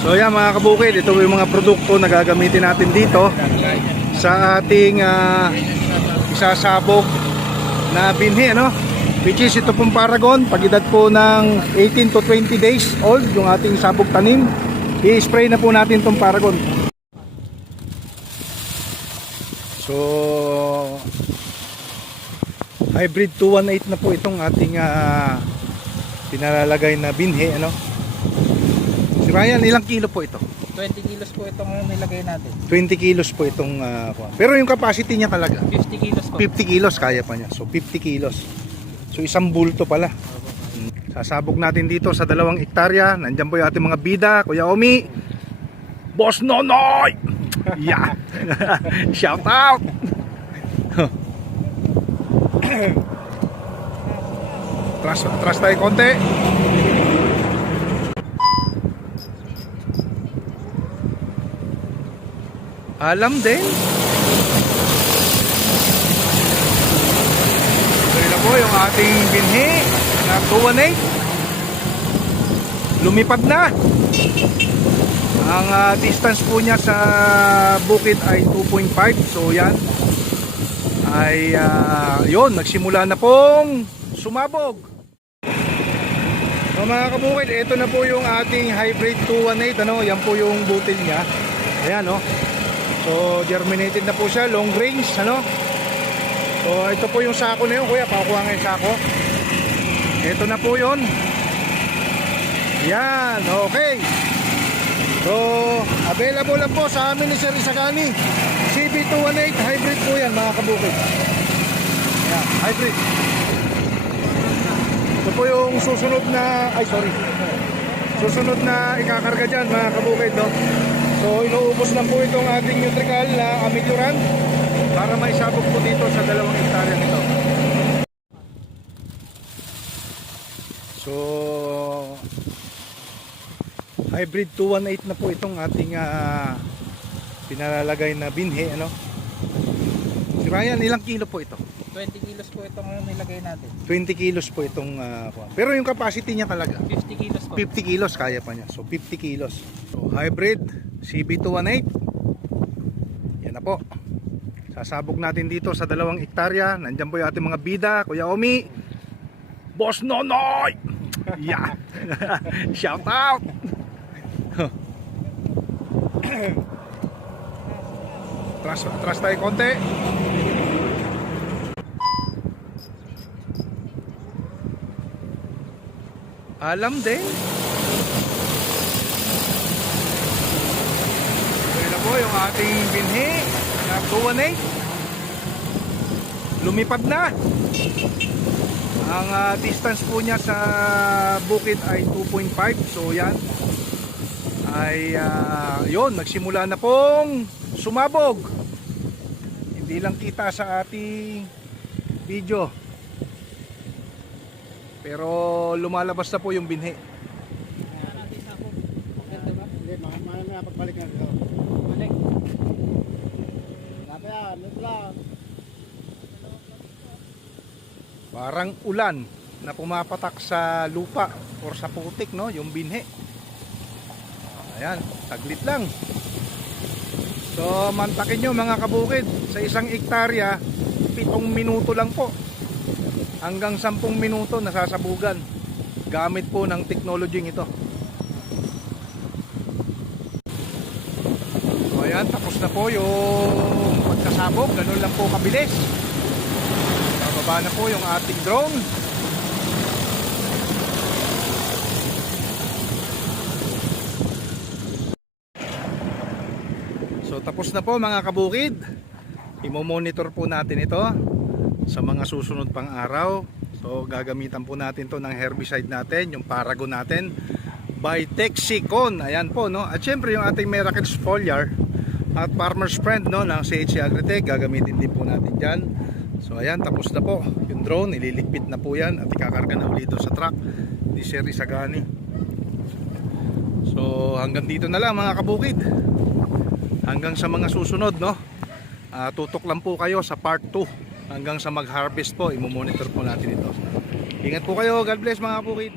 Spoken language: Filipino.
So yan mga kabukid, ito yung mga produkto na gagamitin natin dito sa ating ah, isasabog na binhi ano? Which is ito pong Paragon, pag edad po ng 18 to 20 days old yung ating sabog tanim, i-spray na po natin itong Paragon. So hybrid 218 na po itong ating ah, pinalalagay na binhi ano? Si Ryan, ilang kilo po ito? 20 kilos po itong nilagay natin. 20 kilos po itong ah, kuwan. pero yung capacity niya talaga? 50 kilos po. 50 kilos kaya pa niya. So 50 kilos. So isang bulto pala. Mm. sasabog natin dito sa dalawang hektarya nandyan po yung ating mga bida. Kuya Omi. Boss Nonoy! Yeah. Shout out! Tras, tras tayo konti Alam din Ito na po yung ating binhi na 218. Lumipad na. Ang ah, distance po niya sa bukid ay 2.5. So yan. Ay ah, yun, nagsimula na pong sumabog. So mga kabukid, ito na po yung ating hybrid 218. Ano? Yan po yung butil niya. Ayan, no? So germinated na po siya, long range, ano? So ito po yung sako na yun, kuya, pakuha nga yung sako. Ito na po yun. Yan, okay. So, available lang po sa amin ni Sir Isagani. CB218 hybrid po yan mga kabukid. Yan, hybrid. Ito po yung susunod na, ay sorry. Susunod na ikakarga dyan mga kabukid, no? So, inuubos lang po itong ating Nutrical na Amituran para maisabog po dito sa dalawang hektarya nito. So, hybrid 218 na po itong ating ah, pinalalagay na binhi, ano? Si Ryan, ilang kilo po ito? 20 kilos po itong nilagay natin. 20 kilos po itong ah, kuwan. pero yung capacity niya talaga 50 kilos po. 50 kilos kaya pa niya. So 50 kilos. So hybrid CB218. Yan na po. Sasabog natin dito sa dalawang hektarya. Nandiyan po yung ating mga bida, Kuya Omi. Boss Nonoy! Yeah! Shout out! Tras, tras tayo konti. Alam din. Ito na po yung ating binhi na 218. Lumipad na. Ang ah, distance po niya sa bukid ay 2.5. So yan. Ay ah, yun, nagsimula na pong sumabog. Hindi lang kita sa ating video. Pero lumalabas na po yung binhi. Hindi, mahal na pagbalik na dito. Balik. Sabi ah, lang. Parang ulan na pumapatak sa lupa or sa putik, no? Yung binhi. Ayan, saglit lang. So, mantakin nyo mga kabukid, sa isang hektarya, pitong minuto lang po. Hanggang sampung minuto nasasabugan. Gamit po ng technology ito. So, ayan, tapos na po yung pagkasabog. Ganun lang po kabilis. Bababa na po yung ating drone. So tapos na po mga kabukid. Imo-monitor po natin ito sa mga susunod pang araw. So gagamitan po natin to ng herbicide natin, yung Paragon natin by Texicon. Ayan po no. At syempre yung ating Miracles foliar at Farmer's Friend no ng CHC Agritech gagamitin din po natin diyan. So ayan tapos na po yung drone, ililigpit na po yan at ikakarga na ulit sa truck ni Sir Isagani. So hanggang dito na lang mga kabukid. Hanggang sa mga susunod no. Ah, tutok lang po kayo sa part 2 hanggang sa mag-harvest po, imo-monitor po natin ito. Ingat po kayo. God bless mga kabukid.